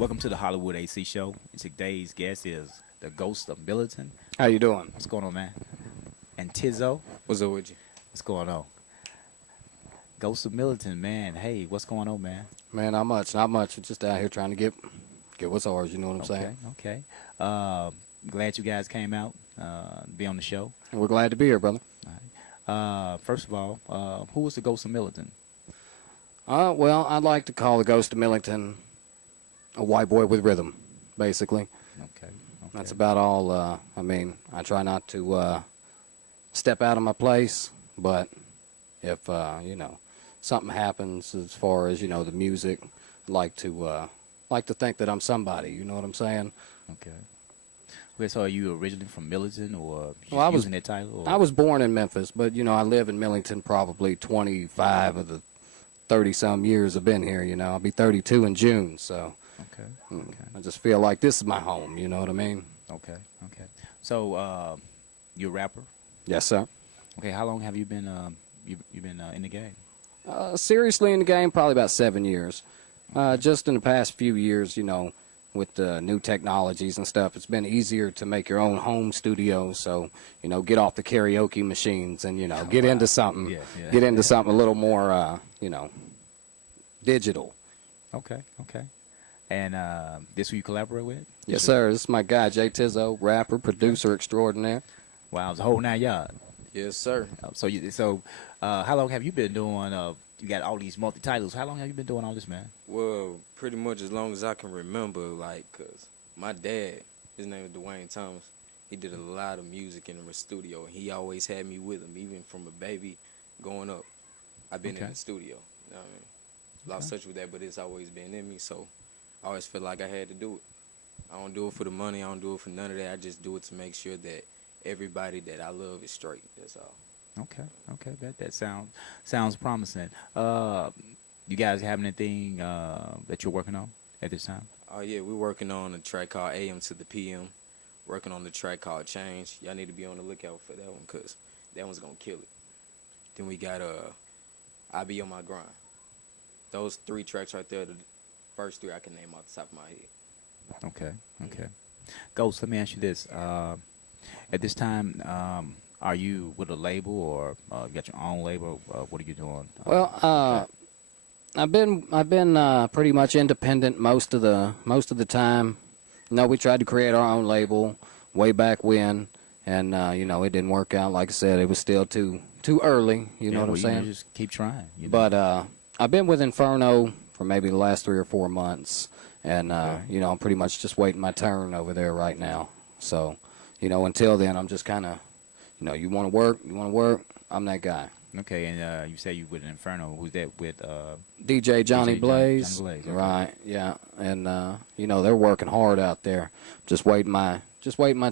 Welcome to the Hollywood AC show. Today's guest is the Ghost of Millington. How you doing? What's going on, man? And Tizzo. What's up with you? What's going on? Ghost of Millington, man. Hey, what's going on, man? Man, not much. We're just out here trying to get what's ours. You know what I'm saying? Okay. Glad you guys came out to be on the show. And we're glad to be here, brother. First of all, who was the Ghost of Millington? Well, I'd like to call the Ghost of Millington a white boy with rhythm, basically. Okay. That's about all. I try not to step out of my place, but if something happens as far as the music, I like to think that I'm somebody. You know what I'm saying? Okay. Okay, so are you originally from Millington, or Well, I was- using that title? Or? I was born in Memphis, but I live in Millington probably 25 of the 30-some years I've been here. I'll be 32 in June, so Okay. I just feel like this is my home. You know what I mean? Okay. So, you're a rapper? Yes, sir. Okay. How long have you been you've been in the game? Seriously in the game, probably about 7 years. Just in the past few years, with the new technologies and stuff, it's been easier to make your own home studio. So, get off the karaoke machines and, get into something. Yeah. Get into something a little more, digital. Okay. And this who you collaborate with? Yes, sir. This is my guy, Tizzo, rapper, producer extraordinaire. Wow, it's a whole 9 yards. Yes, sir. So how long have you been doing? You got all these multi titles. How long have you been doing all this, man? Well, pretty much as long as I can remember, cause my dad, his name is Dwayne Thomas, he did a lot of music in the studio, and he always had me with him, even from a baby going up. I've been in the studio, you know what I mean? Lost touch with that, but it's always been in me, so I always feel like I had to do it. I don't do it for the money, I don't do it for none of that, I just do it to make sure that everybody that I love is straight, that's all. Okay. That sounds promising. You guys have anything that you're working on at this time? Oh yeah, we're working on a track called AM to the PM, working on the track called Change. Y'all need to be on the lookout for that one, cause that one's gonna kill it. Then we got I Be On My Grind. Those 3 tracks right there, the first 3 I can name off the top of my head. Okay. Ghost, let me ask you this. At this time, are you with a label, or you got your own label? What are you doing? Well, I've been pretty much independent most of the time. We tried to create our own label way back when, and it didn't work out. Like I said, it was still too early. You know what I'm saying? Just keep trying. But I've been with Inferno for maybe the last 3 or 4 months, and I'm pretty much just waiting my turn over there right now. So, until then, I'm just kind of, you want to work, I'm that guy. Okay, and you say you with Inferno. Who's that with? DJ Johnny Blaze. Johnny Blaze, okay. Right? Yeah, and they're working hard out there. Just waiting my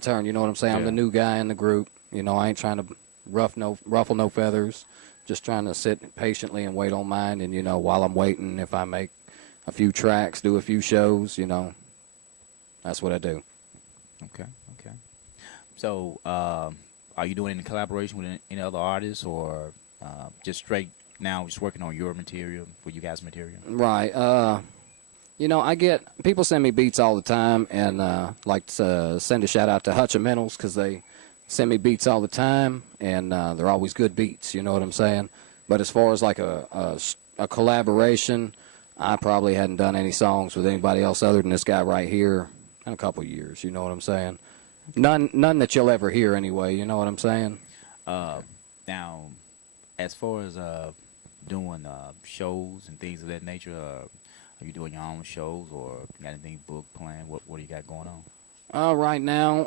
turn. You know what I'm saying? Yeah. I'm the new guy in the group. I ain't trying to ruffle no feathers. Just trying to sit patiently and wait on mine. And while I'm waiting, if I make a few tracks, do a few shows, that's what I do. Okay. So, are you doing any collaboration with any other artists, or just straight now, just working on your material, for you guys' material? Right. I get people send me beats all the time, and like to send a shout out to Hutchamentals, because they send me beats all the time, and they're always good beats. You know what I'm saying? But as far as like a collaboration, I probably hadn't done any songs with anybody else other than this guy right here in a couple years. You know what I'm saying? None that you'll ever hear anyway. You know what I'm saying? Now, as far as doing shows and things of that nature, are you doing your own shows, or got anything booked, planned? What do you got going on? Right now,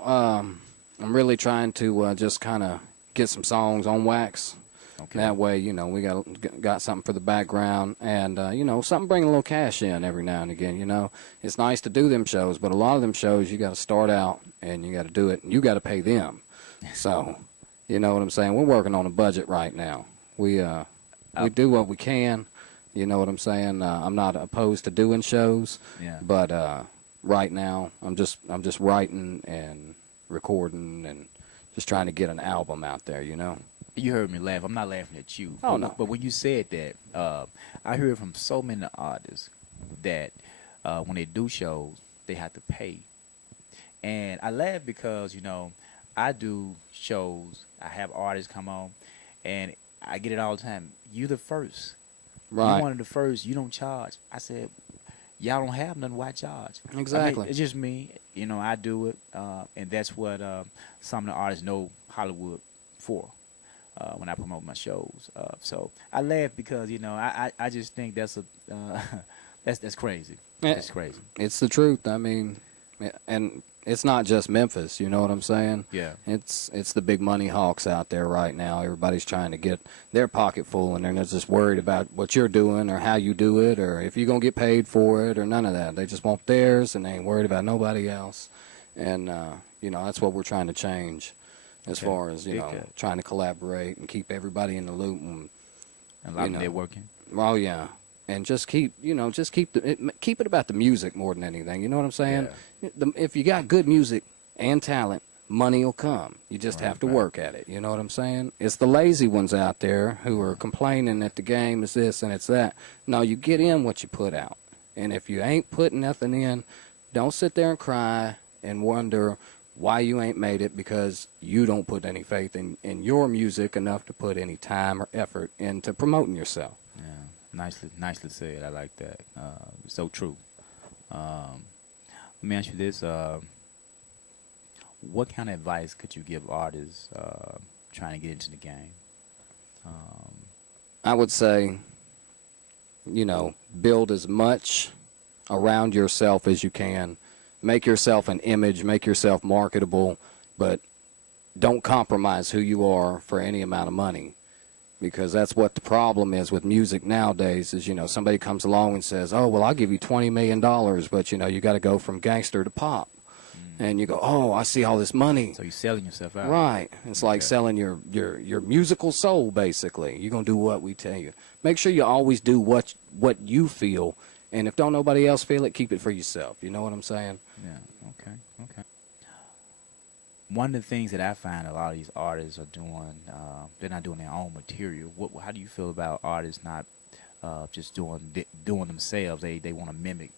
I'm really trying to just kind of get some songs on wax. Okay. That way, we got something for the background, and something bringing a little cash in every now and again. It's nice to do them shows, but a lot of them shows you got to start out and you got to do it, and you got to pay them. So, you know what I'm saying? We're working on a budget right now. We do what we can. You know what I'm saying? I'm not opposed to doing shows, but right now I'm just writing and recording and just trying to get an album out there. You heard me laugh. I'm not laughing at you. Oh, no. But when you said that, I heard from so many artists that when they do shows, they have to pay. And I laugh because, I do shows, I have artists come on, and I get it all the time. You the first. You Right. one of the first. You don't charge. I said, y'all don't have nothing. Why charge? I mean, Exactly. it's just me. I do it, and that's what some of the artists know Hollywood for. When I promote my shows, so I laugh because I just think that's a that's crazy. Eh, That's crazy. It's the truth. I mean, and it's not just Memphis. You know what I'm saying? Yeah. It's the big money hawks out there right now. Everybody's trying to get their pocket full, and they're not just worried about what you're doing or how you do it or if you're gonna get paid for it or none of that. They just want theirs, and they ain't worried about nobody else. And that's what we're trying to change, as Okay. far as Big time. trying to collaborate and keep everybody in the loop. And A lot of know. networking. oh yeah, and just keep keep it about the music more than anything. You know what I'm saying? If you got good music and talent, money will come. You just Right, have to right. work at it. You know what I'm saying? It's the lazy ones out there who are complaining that the game is this and it's that. No, you get in what you put out. And if you ain't putting nothing in, don't sit there and cry and wonder why you ain't made it because you don't put any faith in your music enough to put any time or effort into promoting yourself. Yeah, nicely said. I like that. So true. Let me ask you this: what kind of advice could you give artists trying to get into the game? I would say, build as much around yourself as you can. Make yourself an image, make yourself marketable, but don't compromise who you are for any amount of money. Because that's what the problem is with music nowadays is, somebody comes along and says, oh, well, I'll give you $20 million, but, you got to go from gangster to pop. And you go, oh, I see all this money. So you're selling yourself out, Right. It's like Okay. selling your musical soul, basically. You're going to do what we tell you. Make sure you always do what you feel. And if don't nobody else feel it, keep it for yourself. You know what I'm saying? Yeah. Okay. One of the things that I find a lot of these artists are doing, they're not doing their own material. How do you feel about artists not just doing themselves? They want to mimic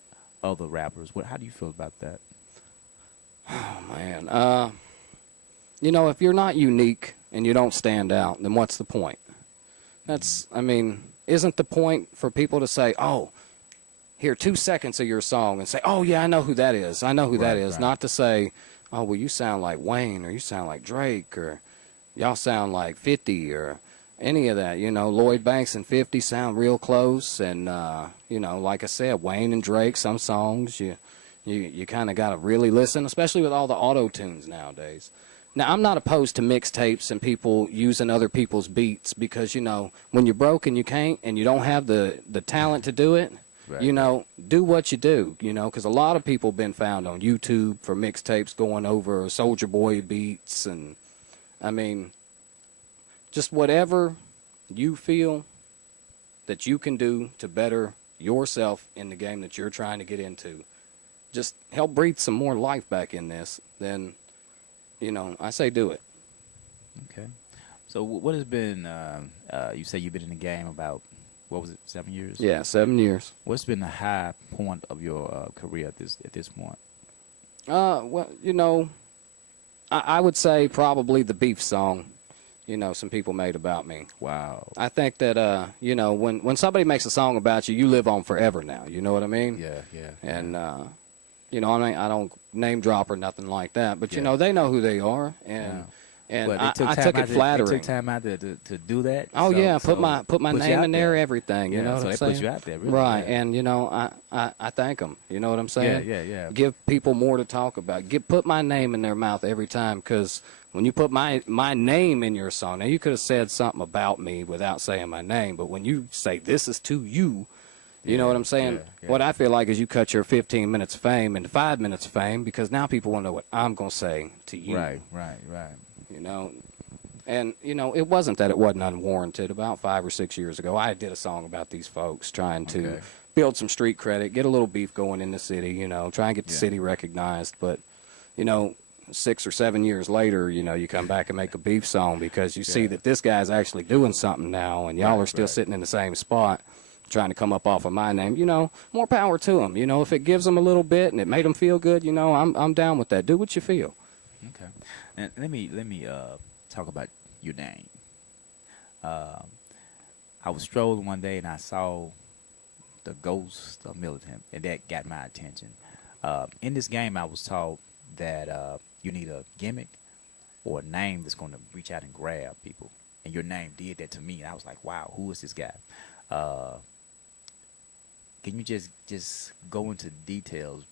other rappers. How do you feel about that? Oh, man. If you're not unique and you don't stand out, then what's the point? Isn't the point for people to say, oh, hear 2 seconds of your song and say, oh, yeah, I know who that is. I know who that is. Right. Not to say, oh, well, you sound like Wayne or you sound like Drake or y'all sound like 50 or any of that. Lloyd Banks and 50 sound real close. And, like I said, Wayne and Drake, some songs you kind of got to really listen, especially with all the auto-tunes nowadays. Now, I'm not opposed to mixtapes and people using other people's beats because, when you're broke and you can't and you don't have the talent to do it, Right. do what you do, because a lot of people have been found on YouTube for mixtapes going over Soulja Boy beats and, just whatever you feel that you can do to better yourself in the game that you're trying to get into. Just help breathe some more life back in this, then, I say do it. Okay. So what has been? You say you've been in the game about what was it, 7 years? Yeah, 7 years. What's been the high point of your career at this point? Well, I would say probably the beef song, some people made about me. Wow. I think that, when somebody makes a song about you, you live on forever now. You know what I mean? Yeah. And, I don't name drop or nothing like that, but, Yeah. they know who they are. And, Yeah. and But I took it flattering. They took time out to do that. Oh, So- yeah, so put my put you name out in there, there. everything. You Yeah, know what so I'm they saying? put you out there, really. Right, Yeah. and, I thank them. You know what I'm saying? Yeah. Give people more to talk about. Put my name in their mouth every time, because when you put my name in your song, now you could have said something about me without saying my name, but when you say this is to you, you know what I'm saying? yeah. What I feel like is you cut your 15 minutes of fame into 5 minutes of fame, because now people want to know what I'm going to say to you. Right. And, it wasn't that it wasn't unwarranted. About 5 or 6 years ago, I did a song about these folks trying to Okay. build some street credit, get a little beef going in the city, try and get the Yeah. city recognized. But, 6 or 7 years later, you come back and make a beef song because you see Yeah. that this guy's actually doing something now, and y'all Right, are still right. sitting in the same spot. trying to come up off of my name, more power to them. If it gives them a little bit and it made them feel good, I'm down with that. Do what you feel. Okay. And let me talk about your name. I was strolling one day and I saw the ghost of Millington, and that got my attention. In this game, I was taught that you need a gimmick or a name that's going to reach out and grab people, and your name did that to me. And I was like, "Wow, who is this guy?" Can you just go into details,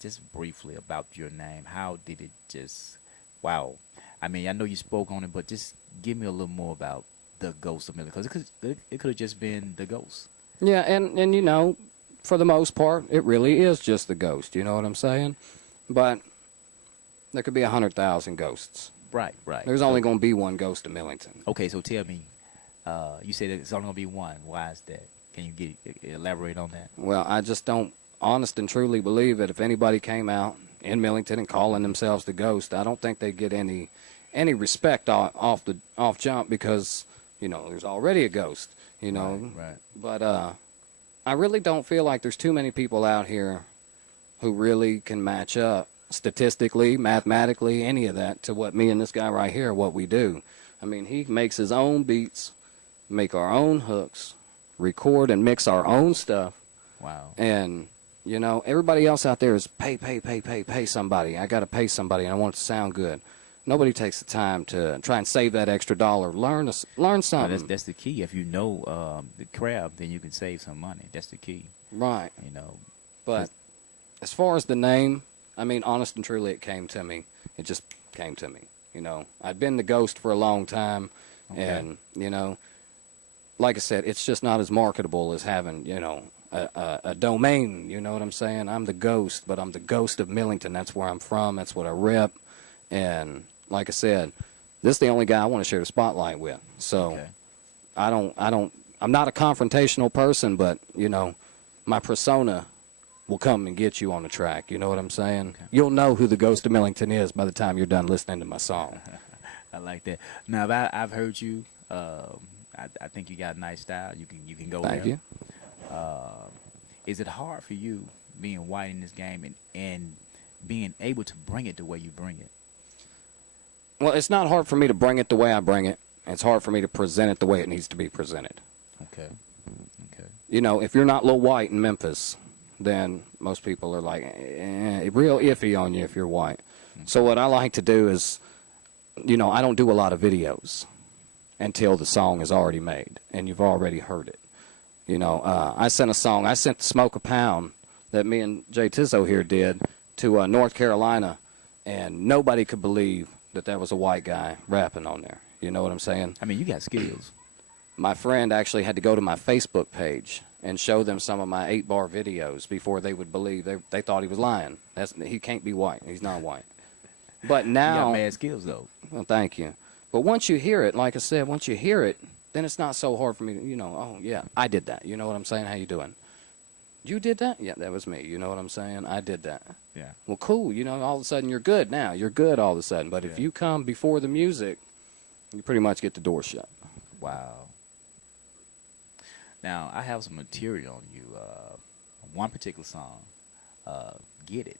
just briefly about your name? How did it just? Wow. I mean, I know you spoke on it, but just give me a little more about the ghost of Millington, because it could have just been the ghost. Yeah, and for the most part, it really is just the ghost. You know what I'm saying? But there could be 100,000 ghosts. Right. There's only going to be one ghost of Millington. Okay, so tell me, you said it's only going to be one. Why is that? Can you elaborate on that? Well, I just don't honest and truly believe that if anybody came out in Millington and calling themselves the ghost, I don't think they'd get any respect off jump, because there's already a ghost. Right. But I really don't feel like there's too many people out here who really can match up statistically, mathematically, any of that to what me and this guy right here, what we do. I mean, he makes his own beats, make our own hooks, record and mix our own stuff. Wow. And, everybody else out there is pay somebody. I got to pay somebody, and I want it to sound good. Nobody takes the time to try and save that extra dollar. Learn something. That's the key. If you know the craft, then you can save some money. That's the key. Right. But as far as the name, I mean, honest and truly, it came to me. It just came to me. I'd been the ghost for a long time, and, like I said, it's just not as marketable as having, a domain. You know what I'm saying? I'm the ghost, but I'm the ghost of Millington. That's where I'm from. That's what I rep. And like I said, this is the only guy I want to share the spotlight with. So I'm not a confrontational person, but, my persona will come and get you on the track. You know what I'm saying? Okay. You'll know who the ghost of Millington is by the time you're done listening to my song. I like that. Now, I've heard you. I think you got a nice style. You can go there. Thank you. Is it hard for you being white in this game and being able to bring it the way you bring it? Well, it's not hard for me to bring it the way I bring it. It's hard for me to present it the way it needs to be presented. Okay. If you're not Lil White in Memphis, then most people are like, real iffy on you if you're white. Okay. So what I like to do is, I don't do a lot of videos until the song is already made and you've already heard it. I sent the Smoke a Pound that me and Jay Tizzo here did to North Carolina, and nobody could believe that was a white guy rapping on there. You know what I'm saying? I mean, you got skills. My friend actually had to go to my Facebook page and show them some of my 8-bar videos before they would believe. They thought he was lying. He can't be white. He's not white. But now... You got mad skills, though. Well, thank you. But once you hear it, like I said, then it's not so hard for me to, oh, yeah, I did that. You know what I'm saying? How you doing? You did that? Yeah, that was me. You know what I'm saying? I did that. Yeah. Well, cool. All of a sudden you're good now. You're good all of a sudden. But if you come before the music, you pretty much get the door shut. Wow. Now, I have some material on you. One particular song, Get It.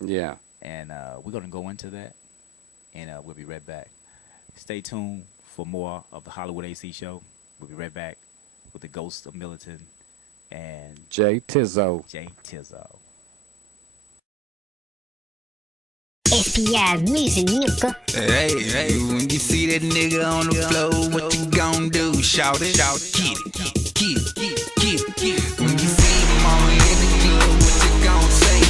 Yeah. And we're going to go into that, and we'll be right back. Stay tuned for more of the Hollywood AC Show. We'll be right back with the Ghost of Millington and Jay Tizzo. FBI music, nigga. Hey, when you see that nigga on the floor, what you gon' do? Shout it, get it. When you see him on the club, what you gon' say?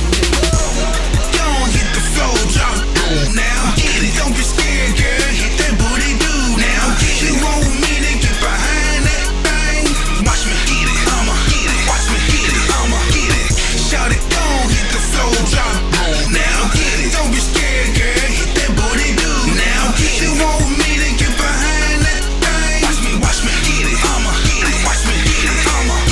Don't hit the floor, drop it down now. Get it, don't be scared, girl. Hit that booty, do now. You want me to get behind that thing? Watch me get it, I'ma get it. Watch me get it, I'ma get it. Shout it, don't hit the floor, drop it down now. Get it, don't be scared, girl. Hit that booty, do now. You want me to get behind that thing? Watch me get it, I'ma get it. Watch me get it, I'ma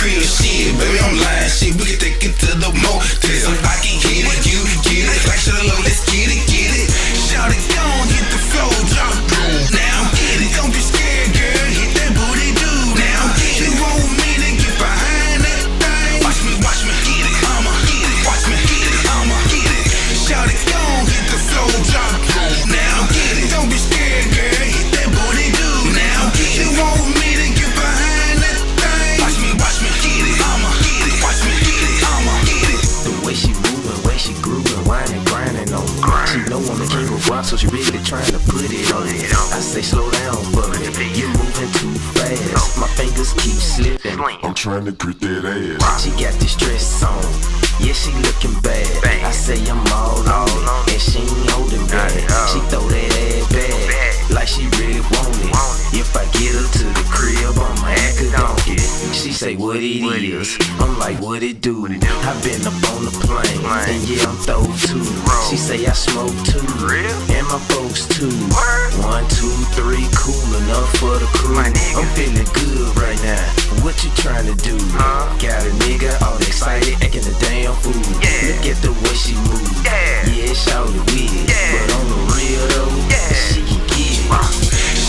crib, shit, baby, I'm lying, shit. We can take it to the motel. I can get it, you can get it. Like to the low, let's get it, get it. Shout it, gon' hit the floor, drop it now. Get it, don't be scared, girl. Hit that booty, do now. Get it, you want me to get behind that thing? Watch me get it, I'ma get it. Watch me get it, I'ma get it. Shout it, gon' hit the floor, drop it now. Get it, don't be scared, girl. Hit that booty, do now. You want me to get behind that thing? Watch me get it, I'ma get it. Watch me get it, I'ma get it. The way she moving, way she grooving, whining, grinding on me. She know I'm the king of rock, so she really trying to put it on me. I say slow down for me, you're moving too fast. My fingers keep slipping. I'm trying to grip that ass. She got this dress on, yeah, she looking bad. I say I'm all on it, and she ain't holding back. She throw that ass back, like she really want it. If I get her to the crib, I'ma act a donkey. She say what it is, I'm like what it do. I been up on the plane, and yeah, I'm throw too. She say I smoke too, and my folks too. 1, 2, 3, cool enough for the crew. I'm feeling good right now. What you trying to do? Got a nigga all excited, acting a damn fool. Look at the way she move. Yeah, shout it weird, but on the real though, she can get it.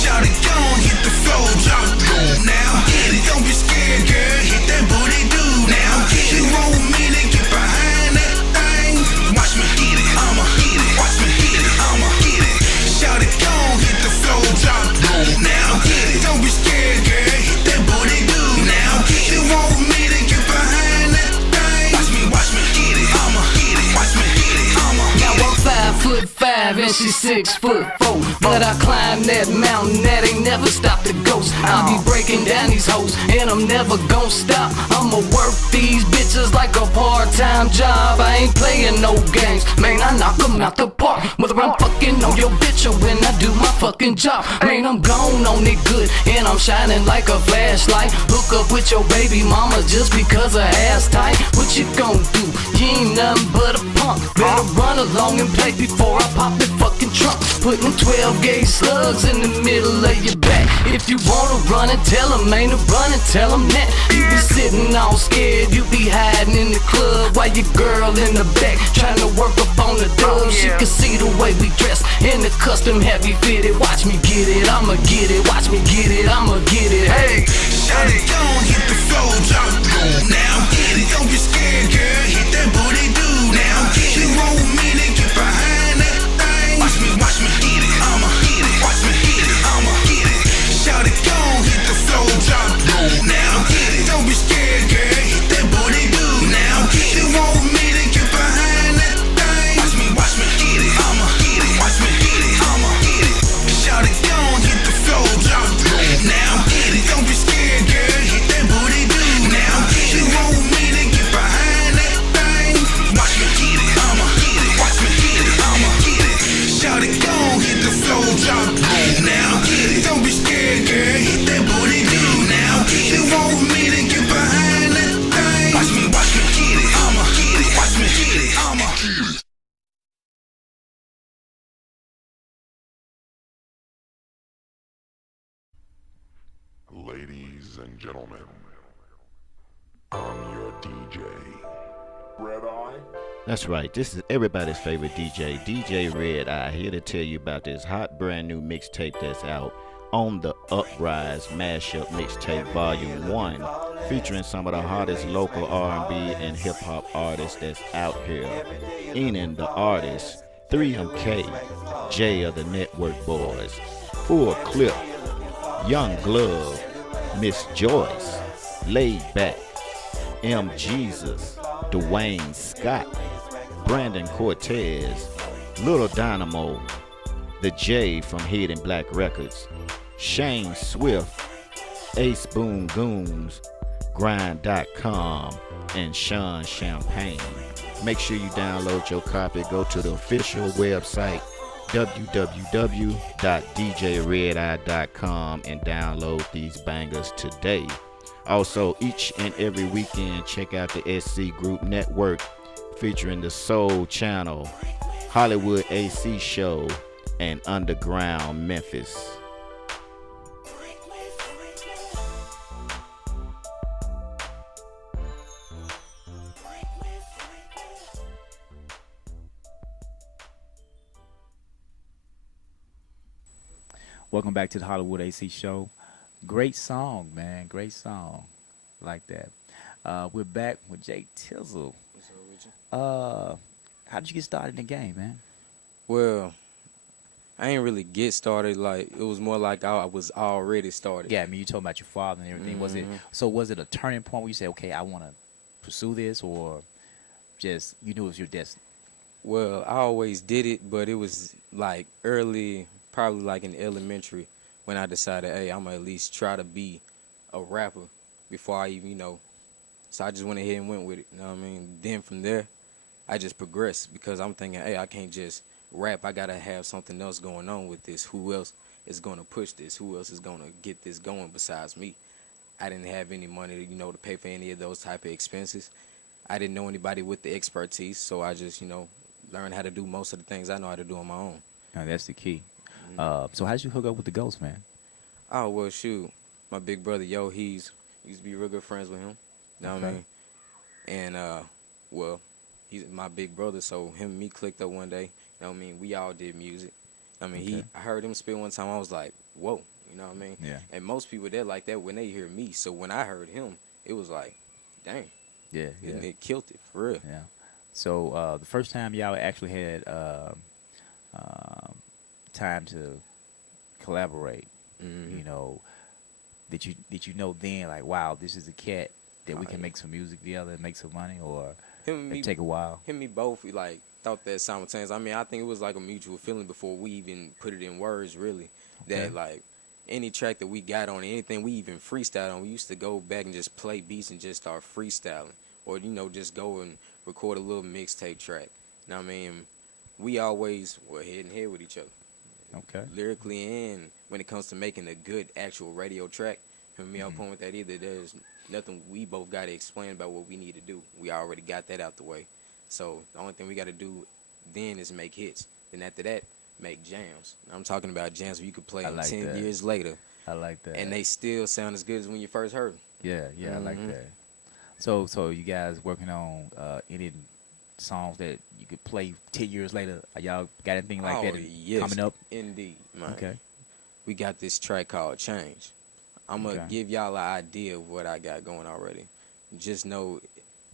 Shout it, gon' hit the floor, drop it now. Get it, don't be scared, girl. Hit that booty, do now. You want me to get behind that thing? Watch me get it, I'ma get it. Watch me get it, I'ma get it. Shout it, gon' hit the floor, drop it now. Get it, don't be scared, girl. Hit that booty, do now. You want me to get behind that thing? Watch me get it, I'ma get it. Watch me get it, I'ma get it. Now I'm 5'5" and she's 6'4", but I climb that mountain that ain't never stopped the ghost. I'll be breaking down these hoes and I'm never gon' stop. I'ma work these bitches like a part-time job. I ain't playing no games, man, I knock 'em out the park. Whether I'm fucking on your bitch or when I do my fucking job, man, I'm gone on it good and I'm shining like a flashlight. Hook up with your baby mama just because her ass tight. What you gon' do? You ain't nothing but a punk. Better run along and play before I pop the fucking trunk. Putting 12 gauge slugs in the middle of your back. If you wanna run and tell them, ain't a run and tell them that. You be sitting all scared, you be hiding in the club while your girl in the back trying to work up on the dub. She can see the way we dress in the custom heavy fitted. Watch me get it, I'ma get it. Watch me get it, I'ma get it. Hey, shout it, gon' hit the floor, drop it now. Get it, don't be scared, girl. Hit that booty, do now. You want me to get behind that thing? Watch me get it, I'ma get it. Watch me get it, I'ma get it. Shout it, gon' hit the floor, drop it now. Get it, don't be scared, girl. Hit that booty, do now. You want me to get behind that thing? Watch me get it, I'ma get it. Watch me get it, I'ma get it. Shout it, gon' hit the floor, drop it now. Get it, don't be scared, girl. Hit that booty, do now. You want me to get behind that thing? Watch me get it, I'ma get it. Watch me get it, I'ma get it. Shout it, gon' hit the floor, drop it now. Get it, don't be scared, girl. Hit that booty, do now. You want me to get behind that thing? Watch me get it, I'ma get it. Watch me get it, I'ma get it. Ladies and gentlemen, I'm your DJ, Redeye. That's right, this is everybody's favorite DJ, DJ Redeye, here to tell you about this hot brand new mixtape that's out on the Uprise Mashup Mixtape Volume 1, featuring some of the hottest local R&B and hip-hop artists that's out here. Enan the artist, 3MK, Jay of the Network Boys, Full Clip, Young Glove, Miss Joyce, Laid Back, M. Jesus, Dwayne Scott, Brandon Cortez, Little Dynamo, The J from Hidden Black Records, Shane Swift, Ace Boom Goons, Grind.com, and Sean Champagne. Make sure you download your copy. Go to the official website www.djredeye.com and download these bangers today. Also, each and every weekend, check out the SC Group Network featuring the Soul Channel, Hollywood AC Show, and Underground Memphis. Welcome back to the Hollywood AC show. Great song, man. Great song. Like that. We're back with Jay Tizzo. What's up with you? How did you get started in the game, man? Well, I ain't really get started. Like it was more like I was already started. Yeah, I mean, you told about your father and everything. Was it so? Was it a turning point where you said, "Okay, I want to pursue this," or just you knew it was your destiny? Well, I always did it, but it was like early, probably like in elementary, when I decided, hey, I'm gonna at least try to be a rapper before I even, So I just went ahead and went with it. You know what I mean? Then from there, I just progressed because I'm thinking, hey, I can't just rap. I gotta have something else going on with this. Who else is gonna push this? Who else is gonna get this going besides me? I didn't have any money, to pay for any of those type of expenses. I didn't know anybody with the expertise, so I just, learned how to do most of the things I know how to do on my own. No, that's the key. So how did you hook up with the Ghost, man? Oh, well, shoot. My big brother, he used to be real good friends with him. You know what I mean? And, well, he's my big brother, so him and me clicked up one day. You know what I mean? We all did music. I mean, I heard him spit one time. I was like, whoa. You know what I mean? Yeah. And most people, they're like that when they hear me. So when I heard him, it was like, dang. Yeah, yeah. And it killed it, for real. Yeah. So the first time y'all actually had time to collaborate, did you know then, like, wow, this is a cat that we can make some music together and make some money, or it take a while? Him and me both, we thought that simultaneously. I mean, I think it was like a mutual feeling before we even put it in words, really. That like any track that we got on, anything we even freestyled on, we used to go back and just play beats and just start freestyling, or just go and record a little mixtape track. You know what I mean? We always were head and head with each other. Okay. Lyrically, and when it comes to making a good actual radio track, him and me on point with that either. There's nothing we both got to explain about what we need to do. We already got that out the way. So the only thing we got to do then is make hits. Then after that, make jams. I'm talking about jams where you could play them 10 years later. I like that. And they still sound as good as when you first heard them. Yeah, I like that. So you guys working on any songs that you could play 10 years later? Y'all got anything like that coming up? Indeed, man. Okay. We got this track called Change. I'm going to give y'all an idea of what I got going already. Just know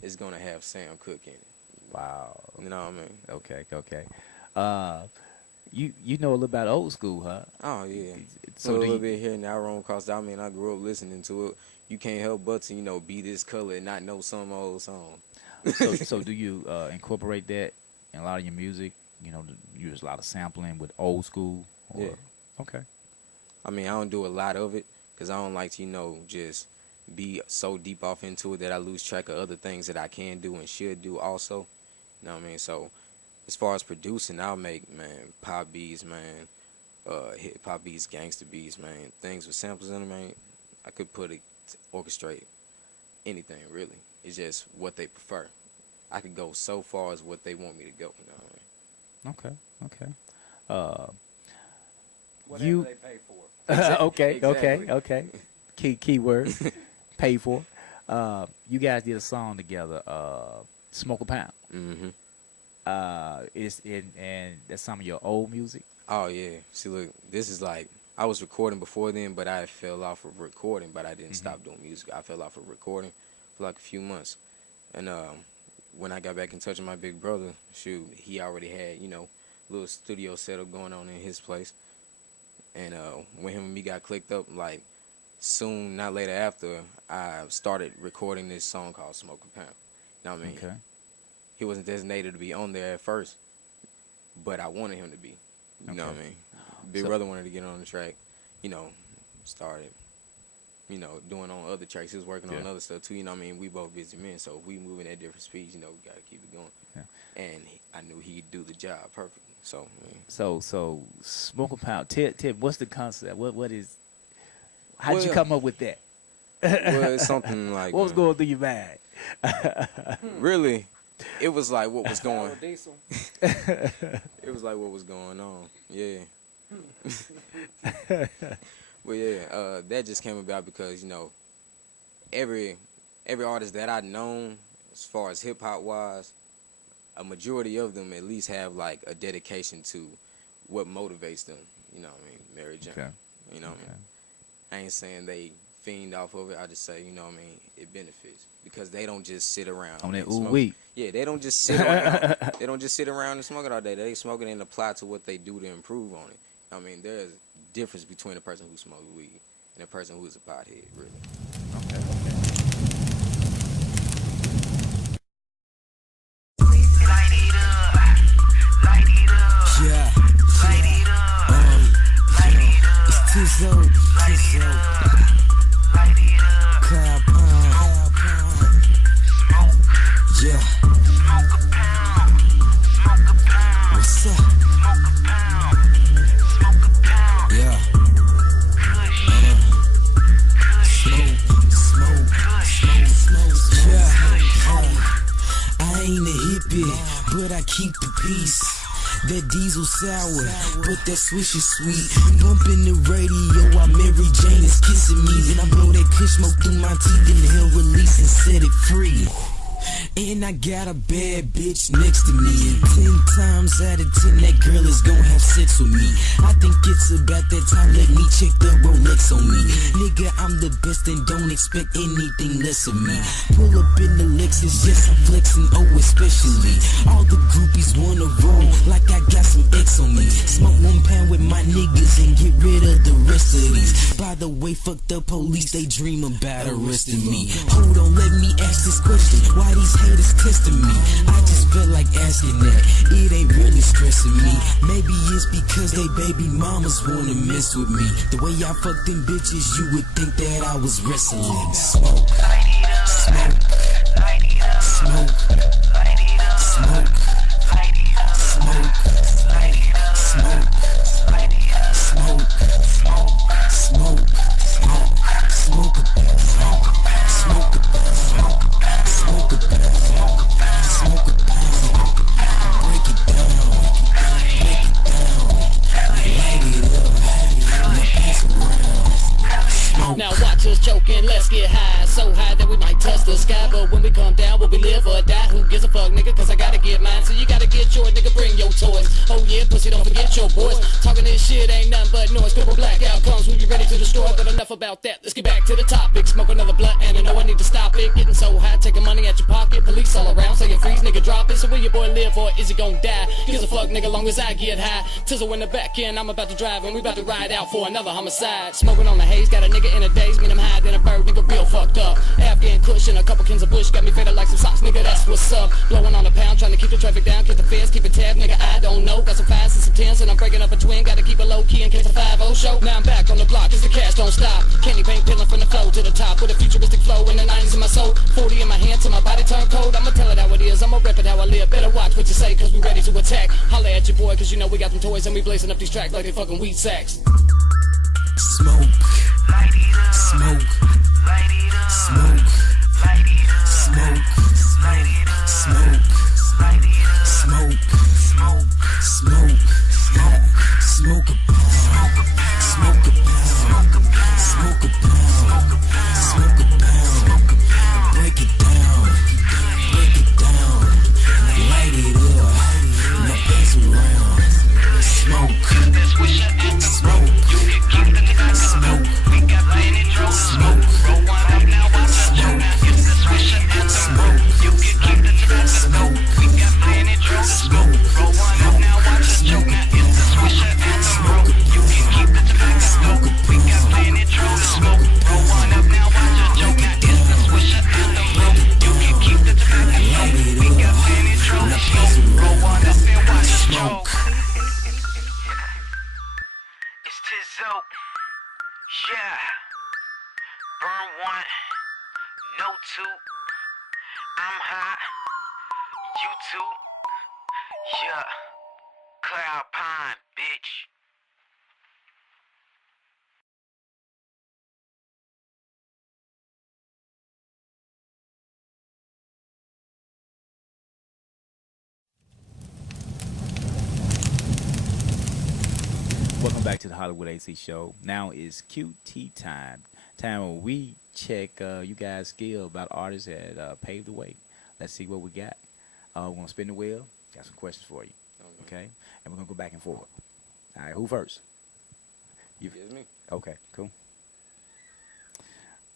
it's going to have Sam Cooke in it. Wow. You know what I mean? Okay. You know a little about old school, huh? Oh, yeah. So a little bit here and there on across. I mean, I grew up listening to it. You can't help but to, be this color and not know some old song. So do you incorporate that in a lot of your music? Use a lot of sampling with old school? Or? Yeah. Okay. I mean, I don't do a lot of it because I don't like to, just be so deep off into it that I lose track of other things that I can do and should do also. You know what I mean? So as far as producing, I'll make, man, pop beats, man, hip hop beats, gangster beats, man, things with samples in them, man. I could orchestrate anything, really. It's just what they prefer. I could go so far as what they want me to go. You know what I mean? Okay. Whatever they pay for. Okay. Key word. Pay for. You guys did a song together, Smoke a Pound. Mm-hmm. And that's some of your old music? Oh, yeah. See, look, this is like, I was recording before then, but I fell off of recording, but I didn't stop doing music. I fell off of recording for like a few months. And when I got back in touch with my big brother, he already had, a little studio setup going on in his place. And when him and me got clicked up, like, soon, not later after, I started recording this song called Smoke a Pound. You know what I mean? Okay. He wasn't designated to be on there at first, but I wanted him to be. You know what I mean? Big brother wanted to get on the track, started, doing on other tracks. He was working on other stuff too, you know what I mean? We both busy men, so if we moving at different speeds, we got to keep it going. Yeah. And I knew he'd do the job perfectly. So, I mean. So Smoke a Pound. Tip, what's the concept? What is, how'd you come up with that? Well, it's something like. What was going through your mind? Really, it was like what was going. It was like what was going on. Yeah. Well, yeah, that just came about because every artist that I'd known, as far as hip hop wise, a majority of them at least have like a dedication to what motivates them. You know what I mean? Mary Jane. Okay. You know what I mean? I ain't saying they fiend off of it. I just say, you know what I mean, it benefits because they don't just sit around On that and ooh smoke. wee. Yeah, they don't just sit around. They don't just sit around and smoke it all day. They smoke it and apply to what they do to improve on it. I mean, there's a difference between a person who smokes weed and a person who's a pothead, really. Okay. Yeah. It's Tizzo. Cloud Pine. Yeah. What's up? Yeah. Smoke. Yeah. I ain't a hippie, but I keep the peace. That diesel sour, but that swish is sweet. Bumping the radio while Mary Jane is kissing me. Then I blow that kush smoke through my teeth and he'll release and set it free. And I got a bad bitch next to me, and 10 times out of 10 that girl is gon' have sex with me. I think it's about that time, let me check the Rolex on me. Nigga, I'm the best and don't expect anything less of me. Pull up in the Lexus, yes I'm flexing, oh especially. All the groupies wanna roll like I got some X on me. Smoke 1 pound with my niggas and get rid of the rest of these. By the way, fuck the police, they dream about arresting me. Hold on, let me ask this question, why these haters testing me? I just felt like asking that, it ain't really stressing me. Maybe it's because they baby mamas wanna mess with me. The way I fuck them bitches, you would think that I was wrestling. Smoke, smoke, smoke, smoke, smoke, smoke, smoke, smoke, smoke, smoke, smoke, smoke, break it down, light it up, now pass around. Now watch us choking, let's get high. So high that we might touch the sky. But when we come down, will we live or die? Who gives a fuck, nigga? Cause I gotta get mine. So you gotta get yours, nigga, bring your toys. Oh yeah, pussy, don't forget your boys. Talking this shit ain't nothing but noise. People black outcomes when you ready to destroy. But enough about that, let's get back to the topic. Smoke another blunt and I know I need to stop it. Getting so high, taking money out your pocket. Police all around, saying freeze, nigga, drop it. So will your boy live or is he gon' die? Gives a fuck, nigga, long as I get high. Tizzo in the back end, I'm about to drive and we about to ride out for another homicide. Smoking on the haze, got a nigga in a daze. Mean I'm higher than a bird, nigga, real fucked up. Afghan kush and a couple cans of bush. Got me faded like some socks, nigga, that's what's up. Blowing on a pound, trying to keep the traffic down. Keep the feds, keep it tab, nigga, I don't know. Got some fives and some tens and I'm breaking up a twin. Gotta keep it low key in case a 5-0 show. Now I'm back on the block, cause the cash don't stop. Candy paint peeling from the flow to the top. With a futuristic flow in the 90s in my soul. 40 in my hand till my body turn cold. I'ma tell it how it is, I'ma rep it how I live. Better watch what you say, cause we ready to attack. Holla at your boy, cause you know we got them toys and we blazing up these tracks like they fucking weed sacks. Smoke, smoke, smoke, smoke, smoke, smoke, smoke, smoke a pound, smoke a pound, smoke a pound, smoke a pound, break it down, light it up, now pass around, smoke, smoke, smoke, smoke, smoke, roll one up now, watch out, now it's the swisher at the smoke, you can keep the smoke, we got plenty of smoke, roll one up now, watch out, now it's the swisher at the smoke, you can keep the smoke, we got plenty of smoke, roll one up now, watch out, now it's the swisher at the smoke, you can keep the smoke, we got plenty of smoke, roll one up and watch out, smoke. It's Tizzo, yeah. Burn one, no two. I'm hot, you too. Yeah, Cloud Pine, bitch. Welcome back to the Hollywood AC show. Now is QT time. Time where we check you guys' skill about artists that paved the way. Let's see what we got. We're gonna spin the wheel. Got some questions for you. Okay, and we're gonna go back and forth. All right, who first? You Yes, me. okay? Cool.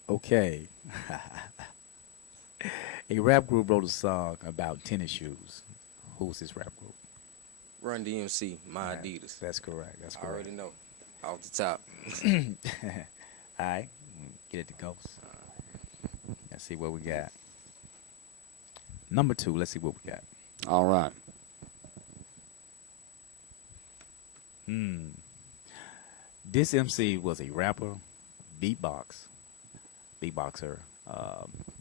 Okay. A rap group wrote a song about tennis shoes. Who's this rap group? Run DMC, my Right. Adidas. That's correct. That's I correct. already know. Off the top. All right. Get it to Ghost. Let's see what we got. Number 2. Let's see what we got. All right. This MC was a rapper, beatboxer,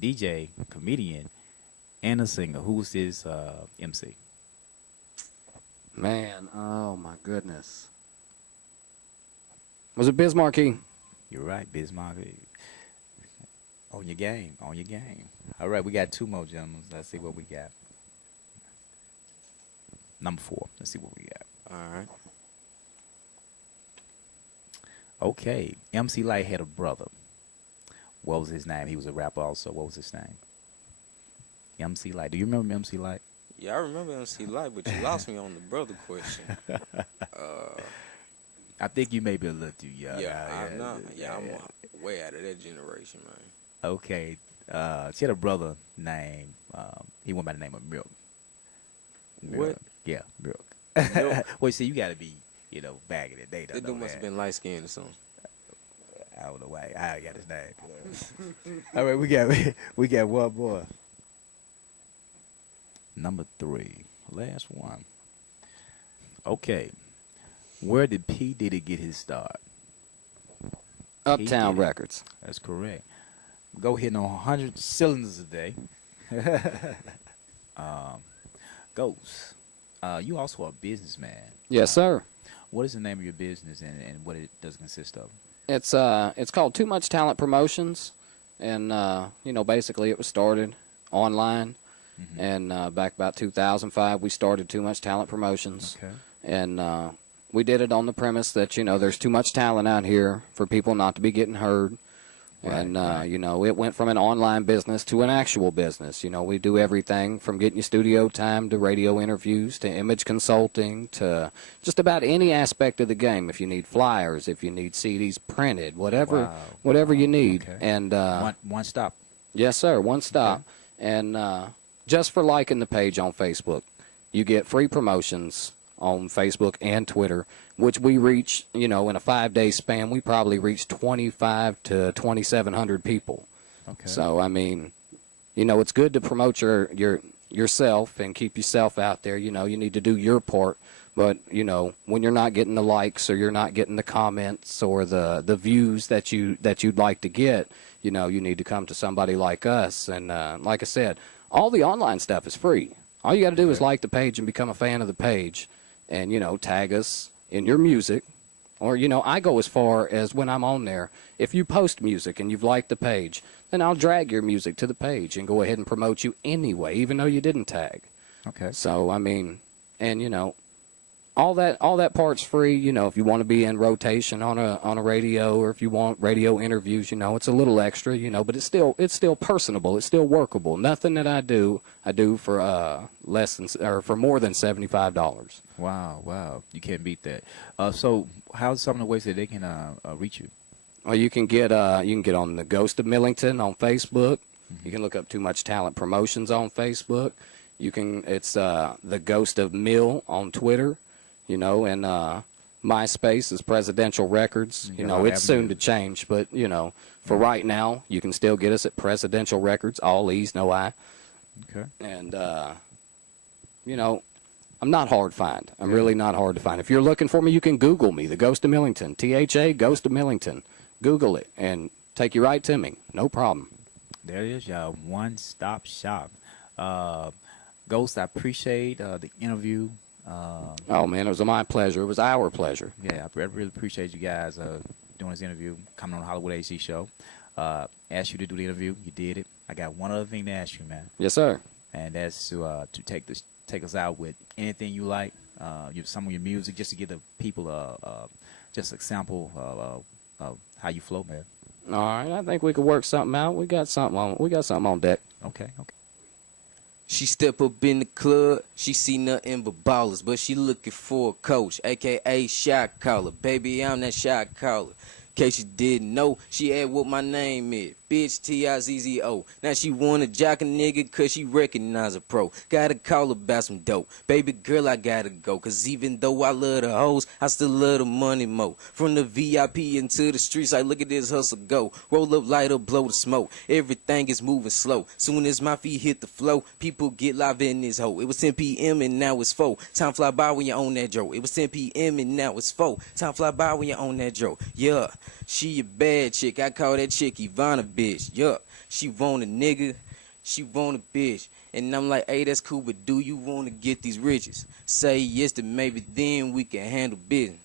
DJ, comedian, and a singer. Who's this MC? Man, oh my goodness. Was it Biz Markie? You're right, Bismarck. On your game. On your game. All right, we got 2 more gentlemen. Let's see what we got. Number 4. Let's see what we got. All right. Okay. MC Light had a brother. What was his name? He was a rapper also. What was his name? MC Light. Do you remember MC Light? Yeah, I remember MC Light, but you lost me on the brother question. I think you may be a little too young. I'm not. Yeah, I'm way out of that generation, man. Okay. She had a brother named, he went by the name of Milk. What? Yeah, Milk. Milk? Well, see, you got to be, back in the day. That dude must have been light skinned or something. I don't know why. I got his name. All right, we got one more. Number 3, last one. Okay, where did P Diddy get his start? Uptown Diddy. Records. That's correct. Go hitting on 100 cylinders a day. Ghost. You also a businessman. Yes, sir. What is the name of your business and what it does consist of? It's called Too Much Talent Promotions, and basically it was started online, and back about 2005 we started Too Much Talent Promotions, Okay. and we did it on the premise that there's too much talent out here for people not to be getting heard. And, it went from an online business to an actual business. We do everything from getting you studio time to radio interviews to image consulting to just about any aspect of the game. If you need flyers, if you need CDs printed, whatever you need. Okay. And One stop. yes, sir, one stop. And just for liking the page on Facebook, you get free promotions on Facebook and Twitter, which we reach, in a 5-day span, we probably reach 25 to 2,700 people. Okay. So, I mean, it's good to promote yourself and keep yourself out there. You need to do your part. But, when you're not getting the likes or you're not getting the comments or the views that you'd like to get, you need to come to somebody like us. And like I said, all the online stuff is free. All you got to do is like the page and become a fan of the page. And, tag us in your music. Or, I go as far as when I'm on there, if you post music and you've liked the page, then I'll drag your music to the page and go ahead and promote you anyway, even though you didn't tag. Okay. So, I mean, and, all that part's free. If you want to be in rotation on a radio, or if you want radio interviews, it's a little extra, but it's still personable, it's still workable. Nothing that I do for less than or for more than $75. Wow. You can't beat that. So how's some of the ways that they can reach you? Well, you can get on the Ghost of Millington on Facebook. You can look up Too Much Talent Promotions on Facebook. It's the Ghost of Mill on Twitter. And MySpace is Presidential Records. It's soon to change, but, for right now, you can still get us at Presidential Records, all E's, no I. Okay. And, I'm not hard to find. I'm really not hard to find. If you're looking for me, you can Google me, the Ghost of Millington, THA, Ghost of Millington. Google it and take you right to me. No problem. There it is, y'all. One-stop shop. Ghost, I appreciate the interview. Oh, man, it was my pleasure. It was our pleasure. Yeah, I really appreciate you guys doing this interview, coming on the Hollywood AC show. Asked you to do the interview. You did it. I got one other thing to ask you, man. Yes, sir. And that's to take us out with anything you like, some of your music, just to give the people just a sample of how you flow, man. All right, I think we could work something out. We got something on deck. Okay. She step up in the club, she see nothing but ballers, but she looking for a coach, aka shot caller. Baby, I'm that shot caller. In case you didn't know, she asked what my name is. Bitch, Tizzo. Now she wanna jock a nigga cause she recognize a pro. Gotta call about some dope. Baby girl, I gotta go. Cause even though I love the hoes, I still love the money mo. From the VIP into the streets, I look at this hustle go. Roll up, light up, blow the smoke. Everything is moving slow. Soon as my feet hit the flow, people get live in this hoe. It was 10 p.m. and now it's 4. Time fly by when you own that dro. It was 10 p.m. and now it's 4. Time fly by when you own that dro. Yeah, she a bad chick. I call that chick Ivana bitch. Yup, she want a nigga, she want a bitch. And I'm like, hey, that's cool, but do you want to get these riches? Say yes, then maybe then we can handle business.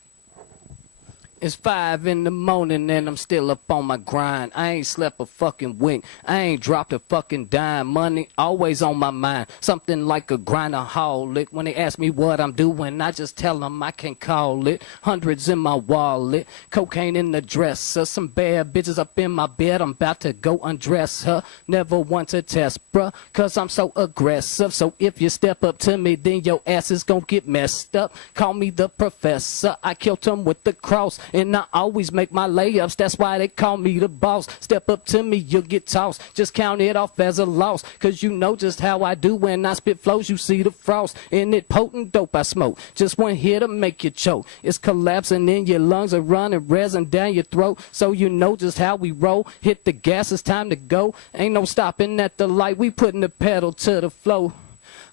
It's 5 in the morning and I'm still up on my grind. I ain't slept a fucking wink. I ain't dropped a fucking dime. Money always on my mind. Something like a grindaholic. When they ask me what I'm doing, I just tell them I can call it. Hundreds in my wallet. Cocaine in the dresser. Some bad bitches up in my bed. I'm about to go undress her. Never want to test, bruh, cause I'm so aggressive. So if you step up to me, then your ass is gonna get messed up. Call me the professor. I killed him with the cross. And I always make my layups, that's why they call me the boss. Step up to me, you'll get tossed. Just count it off as a loss. Cause you know just how I do when I spit flows, you see the frost. In it potent dope I smoke. Just one hit to make you choke. It's collapsing in your lungs and running resin down your throat. So you know just how we roll. Hit the gas, it's time to go. Ain't no stopping at the light, we putting the pedal to the flow.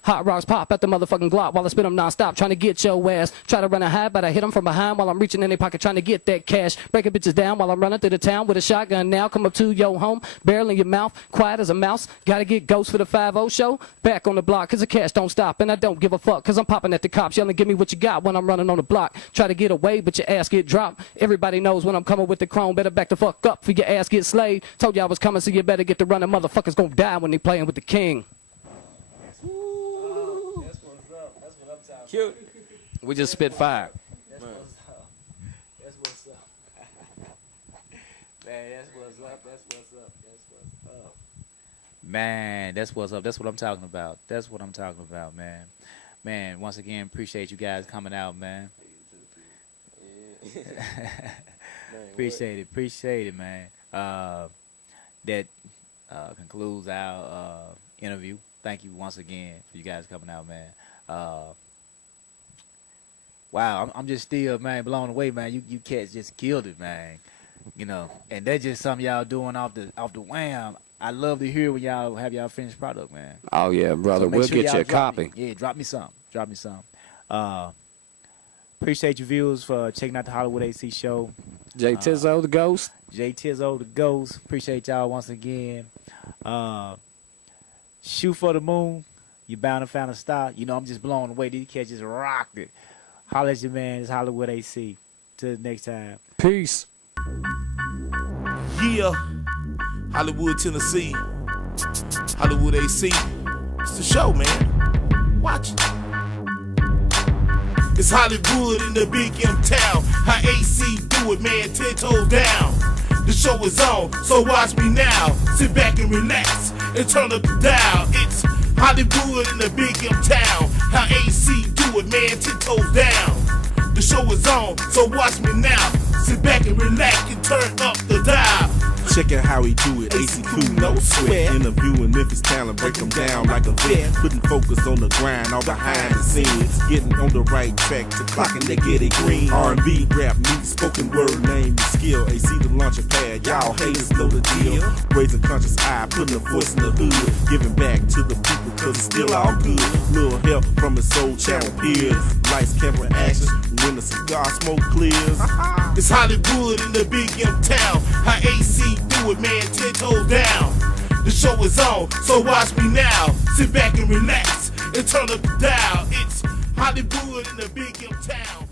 Hot rocks pop at the motherfucking Glock while I spin them non-stop, trying to get your ass. Try to run a high, but I hit them from behind while I'm reaching in their pocket, trying to get that cash. Breaking bitches down while I'm running through the town with a shotgun now. Come up to your home, barrel in your mouth, quiet as a mouse. Gotta get ghosts for the 5-0 show. Back on the block, cause the cash don't stop, and I don't give a fuck, cause I'm popping at the cops, yelling, give me what you got when I'm running on the block. Try to get away, but your ass get dropped. Everybody knows when I'm coming with the chrome, better back the fuck up for your ass get slayed. Told you I was coming, so you better get to running. Motherfuckers gonna die when they playing with the king. Cute. We just spit fire. That's what's up. Man, that's what's up. Man, that's what's up. That's what I'm talking about. That's what I'm talking about, man. Man, once again, appreciate you guys coming out, man. Appreciate it, man. That concludes our interview. Thank you once again for you guys coming out, man. Wow, I'm just still, man, blown away, man. You cats just killed it, man. You know, and that's just something y'all doing off the wham. I love to hear when y'all have y'all finished product, man. Oh yeah, brother, So make we'll sure get y'all you a drop copy. me. Yeah, drop me some. Appreciate you viewers for checking out the Hollywood AC show. J Tizzo the Ghost. J Tizzo the Ghost. Appreciate y'all once again. Shoot for the moon. You bound to find a star. You know, I'm just blown away. These cats just rocked it. Holla at your man. It's Hollywood AC. Till the next time. Peace. Yeah, Hollywood, Tennessee, Hollywood AC. It's the show, man. Watch it. It's Hollywood in the big M town. How AC do it, man, 10 toes down. The show is on, so watch me now. Sit back and relax and turn up the dial. It's Hollywood in the big M town. How AC do it, man, 10 toes down. The show is on, so watch me now. Sit back and relax and turn up the dial. Check out how he do it, AC cool, no sweat. Interviewing Memphis talent, break them down like a vet. Putting focus on the grind, all behind the scenes. Getting on the right track to clocking that get it green. R&B, rap, music, spoken word, name, and skill. AC the launcher pad, y'all haters know the deal. Raising conscious eye, putting a voice in the hood. Giving back to the people cause it's still all good. Little help from his soul channel peers. Lights, camera, action, when the cigar smoke clears. It's Hollywood in the big M town. How AC do it, man, 10 toes down. The show is on, so watch me now. Sit back and relax and turn up the dial. It's Hollywood in the big M town.